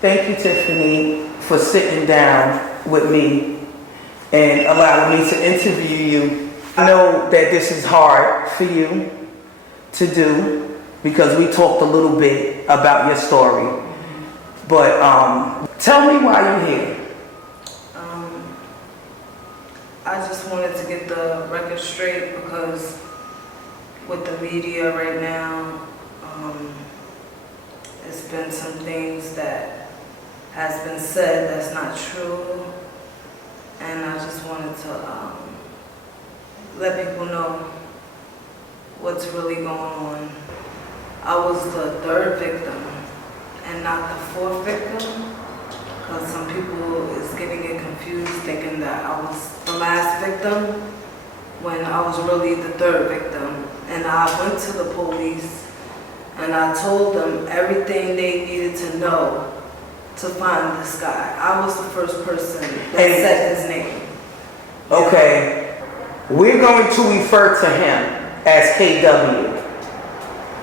Thank you, Tiffany, for sitting down with me and allowing me to interview you. I know that this is hard for you to do because we talked a little bit about your story. But tell me why you're here. I just wanted to get the record straight because with the media right now, it's been some things that has been said that's not true, and I just wanted to let people know what's really going on. I was the third victim and not the fourth victim, because some people is getting it confused thinking that I was the last victim when I was really the third victim. And I went to the police and I told them everything they needed to know to find this guy. I was the first person that said his name. Okay, we're going to refer to him as KW.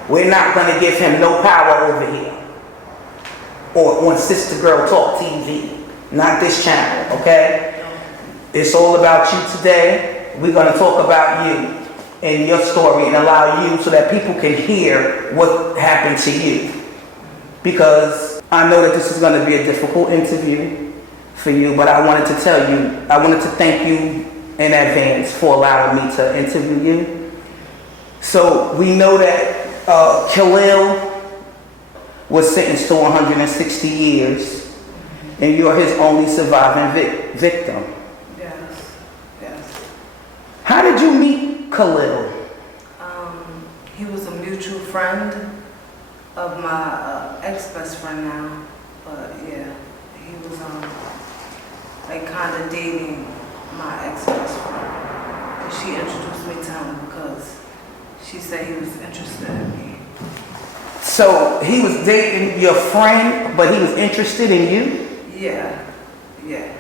We're not going to give him no power over here or on Sister Girl Talk TV, not this channel, okay? It's all about you today. We're going to talk about you and your story and allow you so that people can hear what happened to you. Because I know that this is going to be a difficult interview for you, but I wanted to tell you, I wanted to thank you in advance for allowing me to interview you. So we know that Khalil was sentenced to 160 years, and you're his only surviving victim. Yes, yes. How did you meet Khalil? He was a mutual friend of my ex-best friend now, but yeah, he was like kind of dating my ex-best friend. And she introduced me to him because she said he was interested in me. So he was dating your friend, but he was interested in you? Yeah, yeah.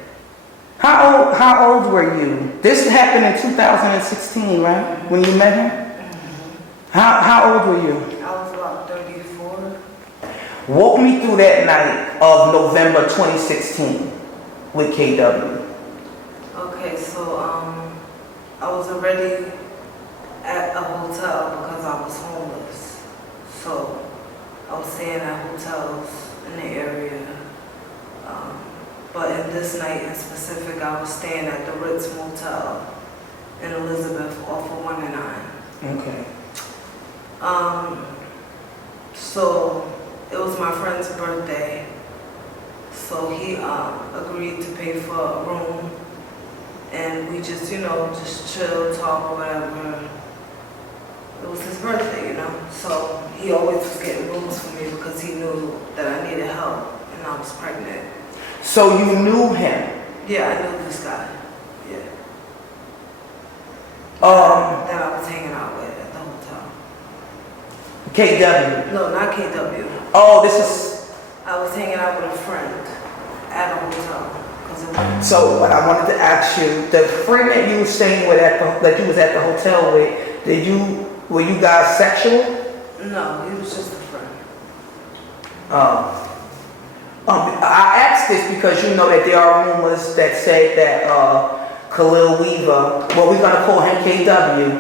How old were you? This happened in 2016, right? When you met him? How old were you? I was about 34. Walk me through that night of November 2016 with KW. Okay, so I was already at a hotel because I was homeless. So I was staying at hotels in the area. But in this night in specific, I was staying at the Ritz Motel in Elizabeth off of 1 and 9. Okay. So it was my friend's birthday. So he agreed to pay for a room. And we just, just chill, talk, or whatever. It was his birthday, So he always was getting rooms for me because he knew that I needed help and I was pregnant. So you knew him? Yeah, I knew this guy. Yeah. That I was hanging out with at the hotel. KW? No, not KW. Oh, this is... I was hanging out with a friend at a hotel. So what I wanted to ask you, the friend that you were staying with that you was at the hotel with, were you guys sexual? No, he was just a friend. I asked this because you know that there are rumors that say that Khalil Weaver, well, we're gonna call him KW,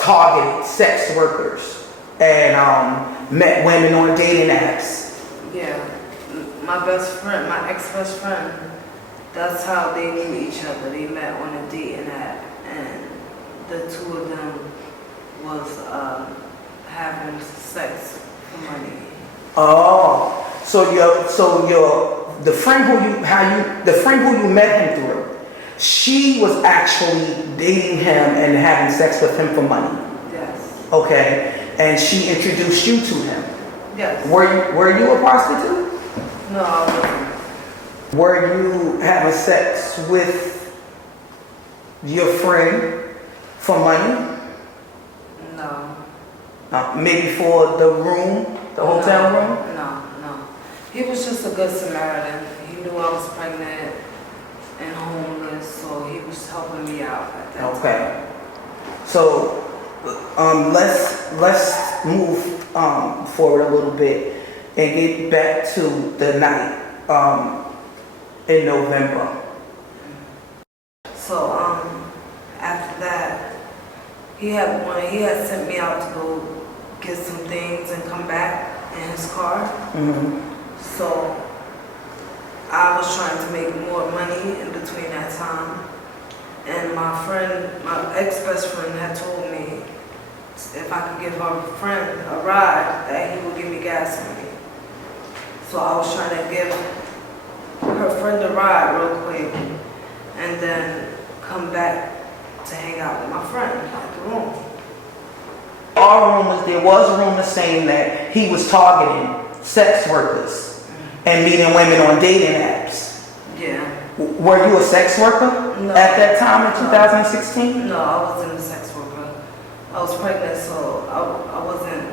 targeted sex workers and met women on dating apps. Yeah, my best friend, my ex-best friend, that's how they knew each other. They met on a dating app, and the two of them was having sex for money. Oh, the friend who you met him through, she was actually dating him and having sex with him for money. Yes. Okay, and she introduced you to him. Yes. Were you a prostitute? No, I wasn't. Were you having sex with your friend for money? No. Maybe for the room, the hotel room? No. He was just a good Samaritan. He knew I was pregnant and homeless, so he was helping me out at that time. Okay. So let's move forward a little bit. and get back to the night in November. So after that, he had sent me out to go get some things and come back in his car. So I was trying to make more money in between that time. And my ex-best friend had told me if I could give her friend a ride, that he would give me gas money. So I was trying to give her friend a ride real quick and then come back to hang out with my friend at the room. There was rumors saying that he was targeting sex workers and meeting women on dating apps. Yeah. Were you a sex worker at that time in 2016? No, I wasn't a sex worker. I was pregnant, so I wasn't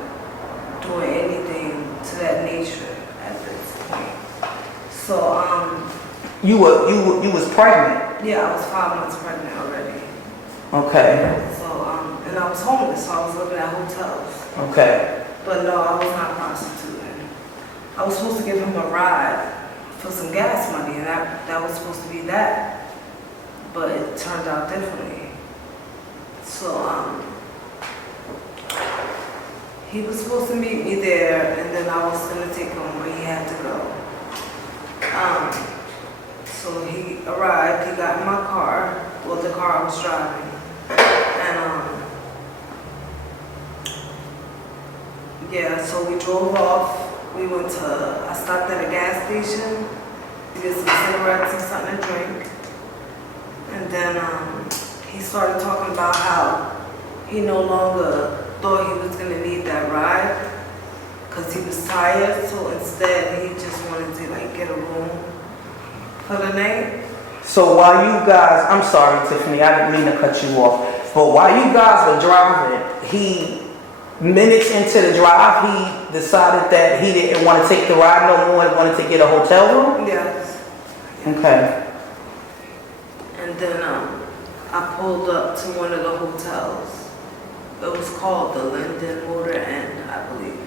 doing anything to that nature at this point. So you was pregnant? Yeah, I was 5 months pregnant already. Okay. So and I was homeless, so I was living at hotels. Okay. But no, I was not prostituting. I was supposed to give him a ride for some gas money, and that was supposed to be that. But it turned out differently. So he was supposed to meet me there, and then I was gonna take him where he had to go. So he arrived, he got in my car, well, the car I was driving, and yeah, so we drove off. I stopped at a gas station to get some cigarettes and something to drink. And then he started talking about how he no longer thought he was going to need that ride because he was tired. So instead, he just wanted to like get a room for the night. So while you guys, I'm sorry, Tiffany, I didn't mean to cut you off, but while you guys were driving, minutes into the drive, he decided that he didn't want to take the ride no more and wanted to get a hotel room? Yes. Okay. And then I pulled up to one of the hotels. It was called the Linden Motor Inn, I believe.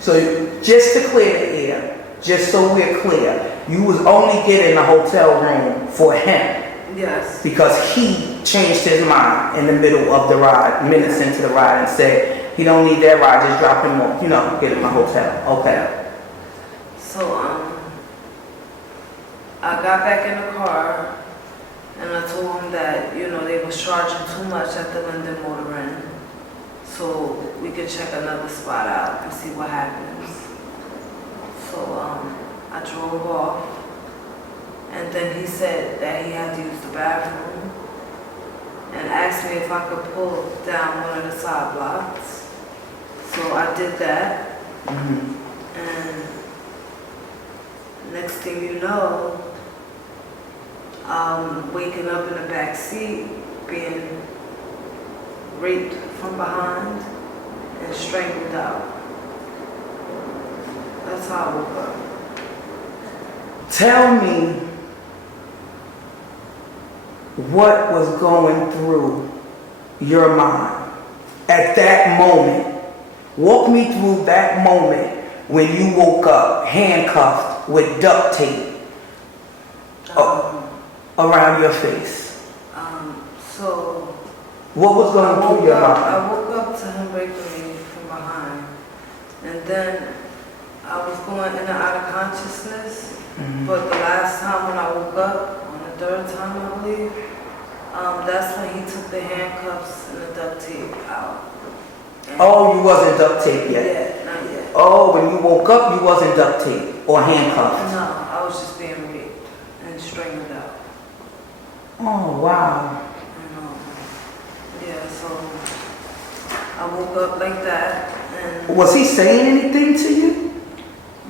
So just to clear the air, just so we're clear, you was only getting a hotel room for him. Yes. Because he changed his mind in the middle of the ride, minutes into the ride, and said, he don't need that ride, just drop him off, get him a hotel. Okay. So, I got back in the car, and I told him that, they was charging too much at the Linden Motor Inn, so we could check another spot out and see what happens. So, I drove off, and then he said that he had to use the bathroom, and asked me if I could pull down one of the side blocks. So I did that, and next thing you know, I'm waking up in the back seat, being raped from behind and strangled out. That's how I woke up. Tell me what was going through your mind at that moment. Walk me through that moment when you woke up handcuffed with duct tape around your face. So what was going through your mind? I woke up to him raping me from behind, and then I was going in and out of consciousness. But the last time when I woke up, on the third time I believe, that's when he took the handcuffs and the duct tape out. Oh, you wasn't duct taped yet? Yeah, not yet. Oh, when you woke up, you wasn't duct taped or handcuffed? No, I was just being raped and strangled out. Oh, wow. And, yeah, so I woke up like that. And was he saying anything to you?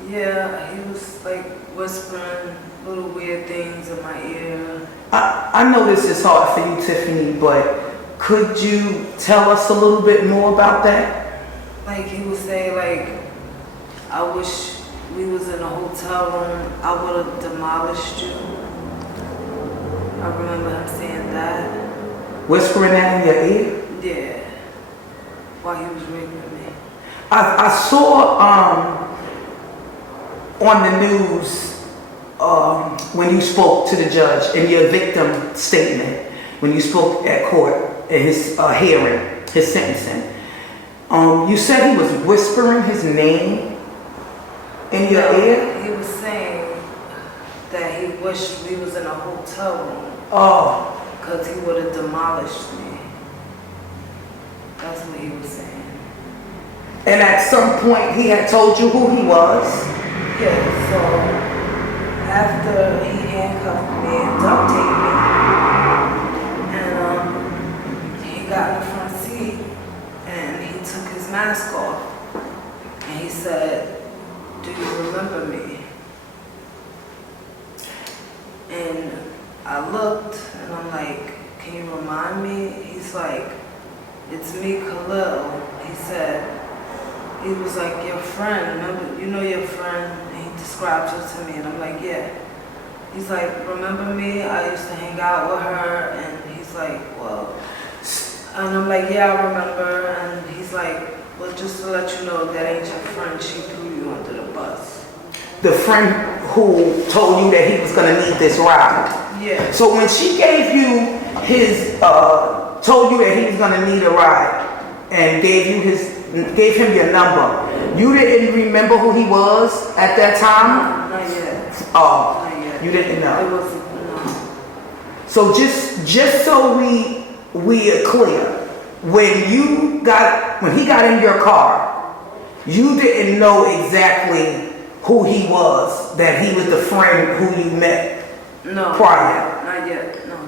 Yeah, he was like whispering little weird things in my ear. I know this is hard for you, Tiffany, but could you tell us a little bit more about that? Like he would say, like, I wish we was in a hotel room, I would have demolished you. I remember him saying that. Whispering that in your ear? Yeah. While he was raping me. I saw on the news when you spoke to the judge in your victim statement, when you spoke at court in his hearing, his sentencing. You said he was whispering his name in your ear? He was saying that he wished we was in a hotel room. Oh. Because he would have demolished me. That's what he was saying. And at some point he had told you who he was? Yeah, so after he handcuffed me and duct taped me, and he got in the front seat and he took his mask off and he said, "Do you remember me?" And I looked and I'm like, "Can you remind me?" He's like, "It's me, Khalil." He said, he was like, "Your friend, remember, you know your friend?" And he described her to me and I'm like, "Yeah." He's like, "Remember me? I used to hang out with her." And he's like, "Well," and I'm like, "Yeah, I remember." And he's like, "Well, just to let you know, that ain't your friend. She threw you under the bus." The friend who told you that he was going to need this ride? Yeah. So when she gave you his, told you that he was going to need a ride and gave him your number, you didn't remember who he was at that time? Not yet. Oh, Not yet. you didn't know. It wasn't, no. So just so we are clear, when he got in your car, you didn't know exactly who he was, that he was the friend who you met prior? Not yet, no.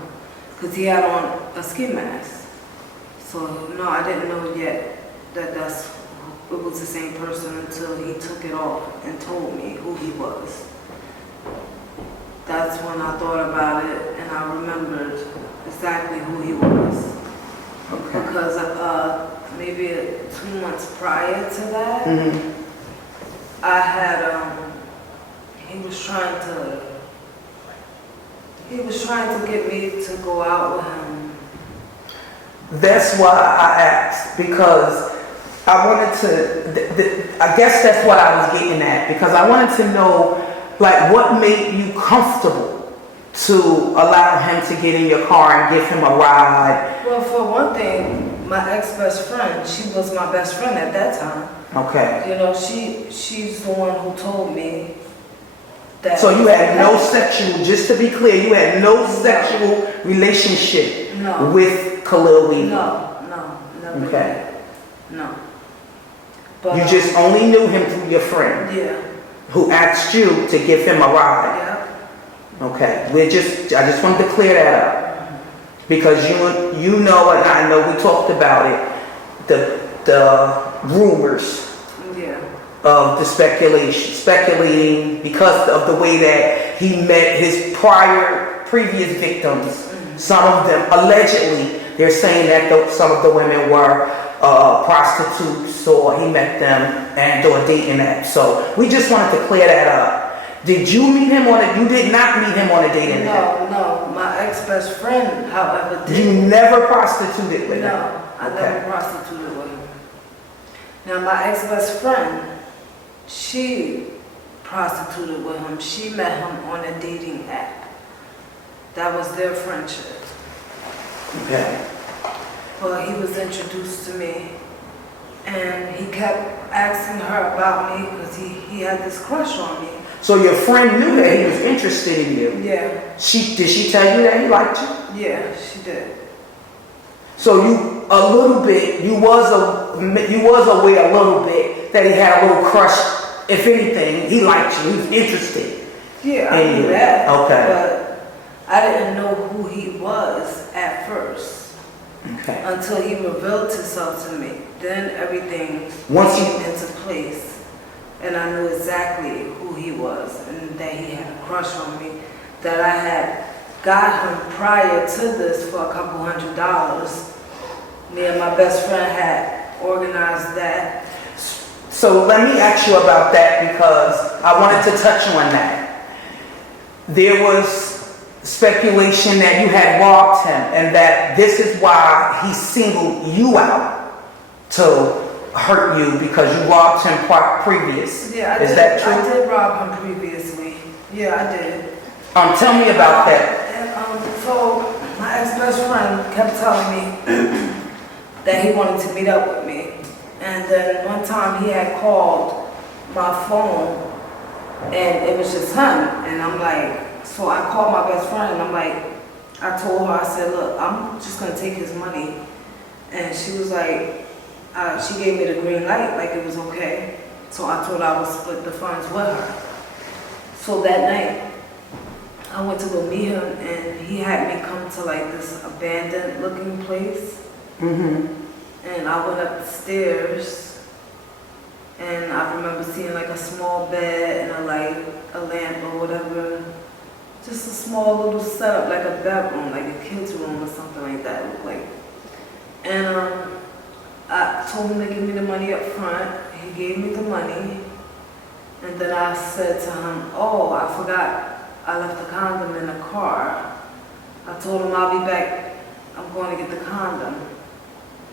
Because he had on a ski mask. So, no, I didn't know yet that it was the same person until he took it off and told me who he was. That's when I thought about it and I remembered exactly who he was. Okay. Because maybe 2 months prior to that, Mm-hmm. I had, he was trying to get me to go out with him. That's why I asked, because I wanted to, I guess that's what I was getting at, because I wanted to know, like, what made you comfortable to allow him to get in your car and give him a ride? Well, for one thing, my ex-best friend, she was my best friend at that time. Okay. You know, she's the one who told me that. So you had no sexual, just to be clear, you had no sexual relationship with Khalil Weaver? No, never. Okay. No. But, you just only knew him through your friend? Yeah. Who asked you to give him a ride? Yeah. Okay. I just wanted to clear that up. Because you know, and I know we talked about it, the rumors of the speculating because of the way that he met his previous victims. Mm-hmm. Some of them, allegedly, they're saying that some of the women were prostitutes, or he met them and or dating them. So we just wanted to clear that up. Did you meet him you did not meet him on a dating app? No. My ex-best friend, however, did. You never prostituted with him? No, I never prostituted with him. Now, my ex-best friend, she prostituted with him. She met him on a dating app. That was their friendship. Okay. Well, he was introduced to me, and he kept asking her about me because he had this crush on me. So your friend knew that he was interested in you? Yeah. Did she tell you that he liked you? Yeah, she did. So you was aware a little bit that he had a little crush. If anything, he liked you. He was interested. Yeah, I knew that. Okay. But I didn't know who he was at first. Okay. Until he revealed himself to me. Then everything came into place. And I knew exactly who he was and that he had a crush on me. That I had got him prior to this for a couple $100. Me and my best friend had organized that. So let me ask you about that, because I wanted to touch on that. There was speculation that you had robbed him and that this is why he singled you out to hurt you because you robbed him previous. Yeah, Is that true? I did rob him previously. Yeah, I did. Tell me about that. And so my ex-best friend kept telling me that he wanted to meet up with me. And then one time he had called my phone and it was just him. And I'm like, so I called my best friend and I'm like, I told her, I said, look, I'm just gonna take his money. And she was like, she gave me the green light, like it was okay. So I told her I would split the funds with her. So that night, I went to go meet him and he had me come to like this abandoned looking place. And I went up the stairs and I remember seeing like a small bed and a light, a lamp or whatever. Just a small little setup, like a bedroom, like a kid's room or something like that, it looked like. And I told him to give me the money up front. He gave me the money. And then I said to him, oh, I forgot I left the condom in the car. I told him I'll be back, I'm going to get the condom.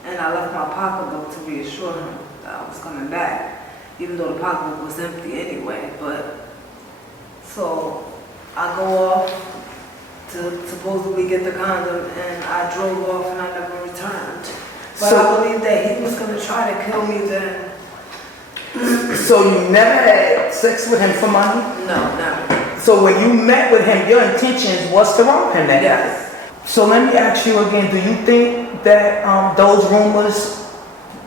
And I left my pocketbook to reassure him that I was coming back, even though the pocketbook was empty anyway. But so I go off to supposedly get the condom and I drove off and I never returned. But so, I believe that he was going to try to kill me then. So you never had sex with him for money? No, never. So when you met with him, your intentions was to rob him that Yes. night? So let me ask you again, do you think that those rumors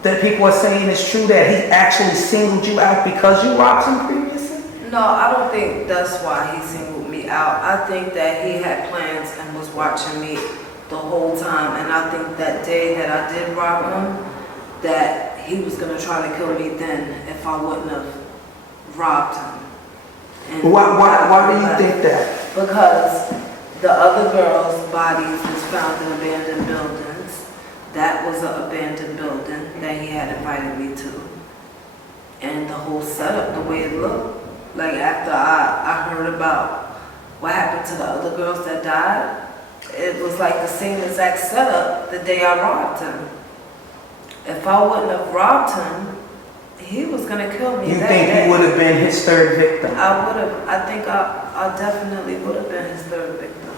that people are saying is true, that he actually singled you out because you robbed him previously? No, I don't think that's why he singled me out. I think that he had plans and was watching me the whole time. And I think that day that I did rob him, that he was going to try to kill me then if I wouldn't have robbed him. And why do you think that? Because the other girls' bodies was found in abandoned buildings. That was an abandoned building that he had invited me to. And the whole setup, the way it looked, like after I heard about what happened to the other girls that died, it was like the same exact setup the day I robbed him. If I wouldn't have robbed him, he was gonna kill me. You think you would have been his third victim? I would have. I think I definitely would have been his third victim.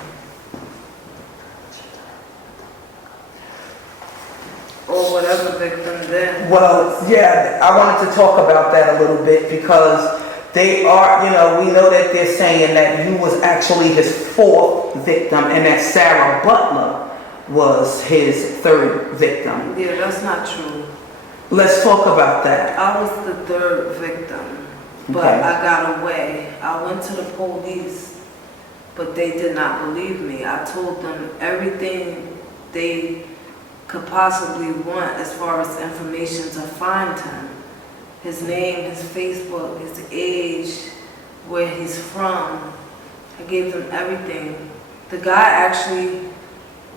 Or whatever victim then. Well, yeah, I wanted to talk about that a little bit because they are, we know that they're saying that you was actually his fourth victim and that Sarah Butler was his third victim. Yeah, that's not true. Let's talk about that. I was the third victim, but okay. I got away. I went to the police, but they did not believe me. I told them everything they could possibly want as far as information to find him. His name, his Facebook, his age, where he's from. I gave them everything. The guy actually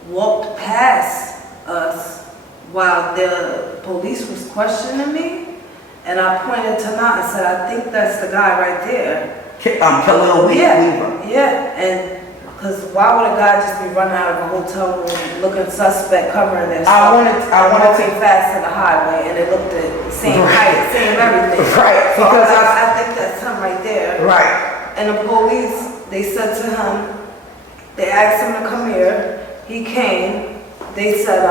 walked past us while the police was questioning me, and I pointed to him out and said, I think that's the guy right there. Khalil Weaver. Yeah, and because why would a guy just be running out of a hotel room looking suspect, covering their stuff? I wanted to fast to the highway, and it looked the same height, same everything. Right, so because I think that's him right there. Right. And the police, they said to him, they asked him to come here. He came. They said,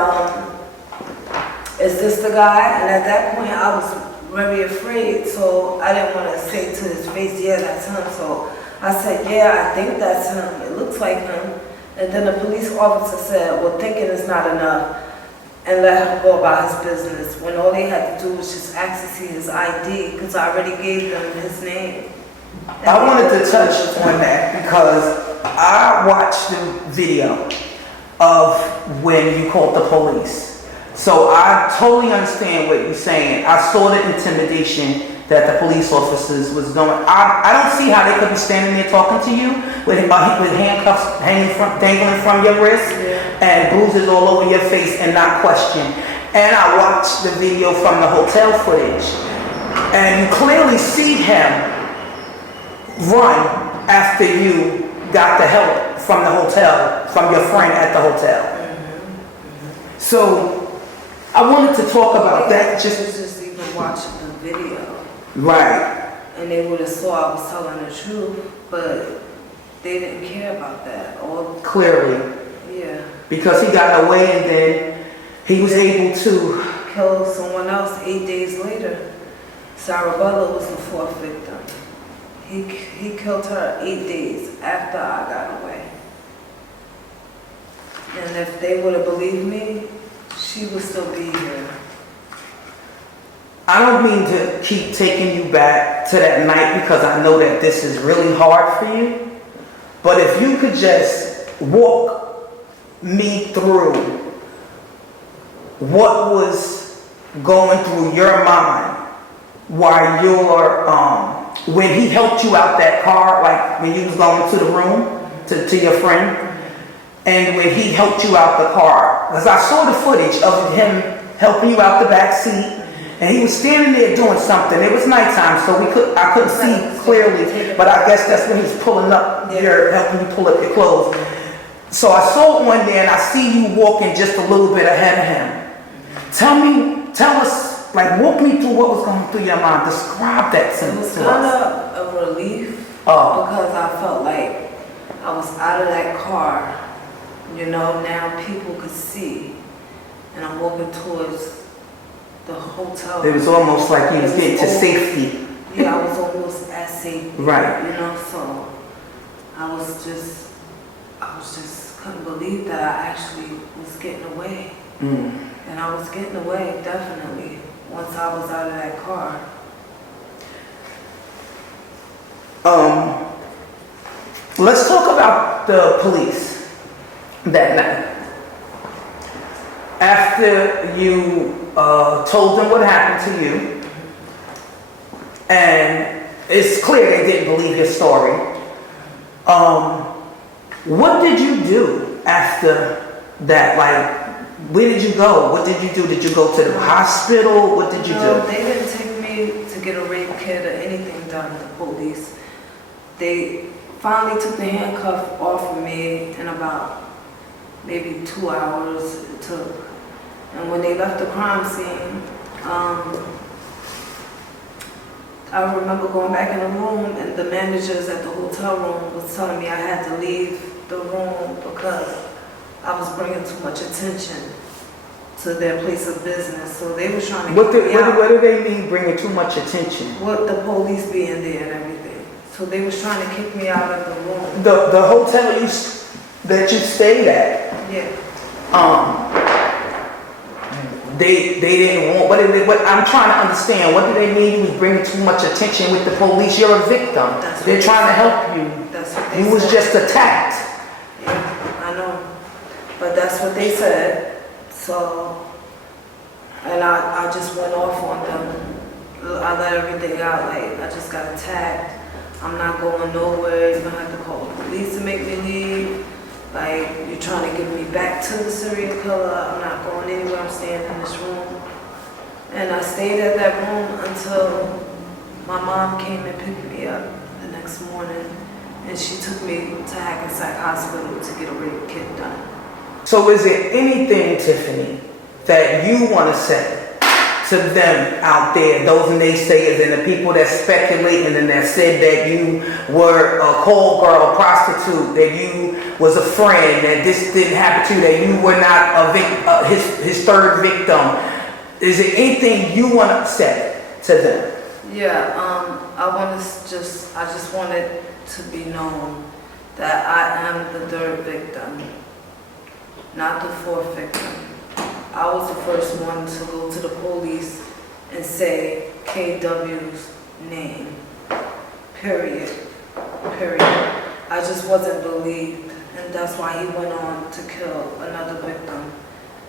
is this the guy? And at that point, I was very afraid, so I didn't want to say to his face, yeah, that's him. So I said, yeah, I think that's him. It looks like him. And then the police officer said, well, thinking is not enough, and let him go about his business, when all they had to do was just ask to see his ID, because I already gave them his name. I wanted to touch on that because I watched the video of when you called the police. So I totally understand what you're saying. I saw the intimidation that the police officers was doing. I don't see how they could be standing there talking to you with handcuffs dangling from your wrist and bruises all over your face and not question. And I watched the video from the hotel footage, and you clearly see him run after you got the help from the hotel, from your friend at the hotel. So I wanted to talk about that. Just even watched the video. Right. And they would have saw I was telling the truth, but they didn't care about that. Clearly. Yeah. Because he got away and then he was able to kill someone else 8 days later. Sarabutler was the fourth victim. He killed her 8 days after I got away. And if they would have believed me, she would still be here. I don't mean to keep taking you back to that night because I know that this is really hard for you. But if you could just walk me through what was going through your mind while when he helped you out that car, like when you was going to the room to your friend, and when he helped you out the car. Because I saw the footage of him helping you out the back seat. And he was standing there doing something. It was nighttime, so I couldn't see clearly. But I guess that's when he was pulling up your, helping you pull up your clothes. So I saw one there, and I see you walking just a little bit ahead of him. Tell us, like, walk me through what was going through your mind. Describe that to us. It was kind of a relief because I felt like I was out of that car. You know, now people could see, and I'm walking towards the hotel. It was almost like you was getting to safety. Yeah, I was almost at safety. Right. You know, so I was just couldn't believe that I actually was getting away. And I was getting away, definitely, once I was out of that car. Let's talk about the police that night. After you told them what happened to you, and it's clear they didn't believe your story, what did you do after that? Like, where did you go? What did you do? Did you go to the hospital? What did you do? No, they didn't take me to get a rape kit or anything done, the police. They finally took the handcuff off of me in about maybe 2 hours it took. And when they left the crime scene, I remember going back in the room, and the managers at the hotel room was telling me I had to leave the room because I was bringing too much attention to their place of business. So they were trying to get me out. What do they mean bringing too much attention? What the police being there and everything. So they was trying to kick me out of the room. The hotel that you stayed at. Yeah. They didn't want. What I'm trying to understand. What do they mean? You was bringing too much attention with the police. You're a victim. They're trying to help you. That's what they said. You was just attacked. Yeah, I know. But that's what they said. So, and I just went off on them. I let everything out. Like, I just got attacked. I'm not going nowhere. You're gonna have to call the police to make me leave. Like, you're trying to get me back to the serial killer. I'm not going anywhere. I'm staying in this room. And I stayed at that room until my mom came and picked me up the next morning. And she took me to Hackensack Hospital to get a rape kit done. So is there anything, Tiffany, that you want to say to them out there, those naysayers and the people that speculating and that said that you were a call girl, a prostitute, that you was a friend, that this didn't happen to you, that you were not his third victim? Is there anything you want to say to them? Yeah, I just wanted to be known that I am the third victim, not the fourth victim. I was the first one to go to the police and say KW's name, period. I just wasn't believed, and that's why he went on to kill another victim.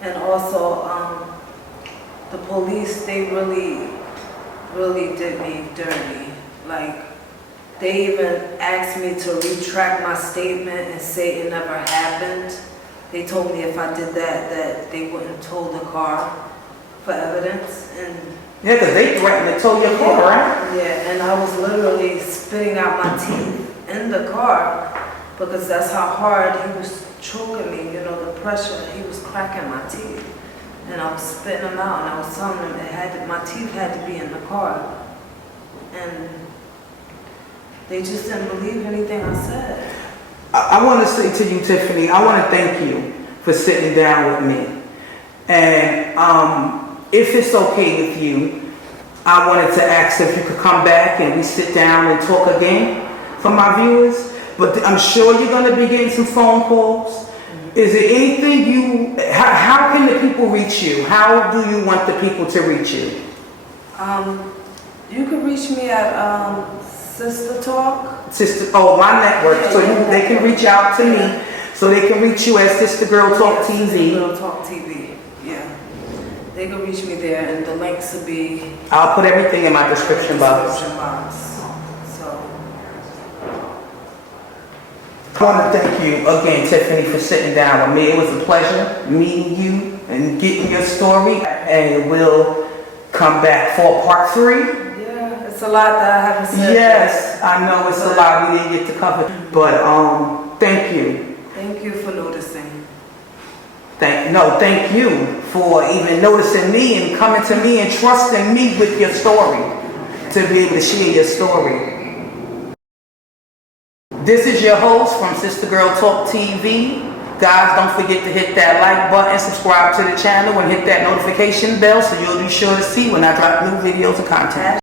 And also, the police, they really did me dirty. Like, they even asked me to retract my statement and say it never happened. They told me if I did that they wouldn't tow the car for evidence. And yeah, because they threatened to tow your car, right? Yeah, and I was literally spitting out my teeth in the car because that's how hard he was choking me, you know, the pressure. He was cracking my teeth. and I was spitting them out, and I was telling them my teeth had to be in the car, and they just didn't believe anything I said. I want to say to you, Tiffany, I want to thank you for sitting down with me. And if it's okay with you, I wanted to ask if you could come back and we sit down and talk again for my viewers. But I'm sure you're going to be getting some phone calls. Is there anything how can the people reach you? How do you want the people to reach you? You can reach me at SistaTalk. My network. So they can reach out to me. So they can reach you at Sister Girl Talk TV. Sister Girl Talk TV. Yeah. They can reach me there, and the links will be. I'll put everything in my description box. So. I want to thank you again, Tiffany, for sitting down with me. It was a pleasure meeting you and getting your story. And we'll come back for part 3. Yeah, it's a lot that I haven't said. Yes, I know it's a lot we didn't get to cover. But thank you. Thank you for noticing. Thank you for even noticing me and coming to me and trusting me with your story to be able to share your story. This is your host from Sister Girl Talk TV. Guys, don't forget to hit that like button, subscribe to the channel, and hit that notification bell so you'll be sure to see when I drop new videos and content.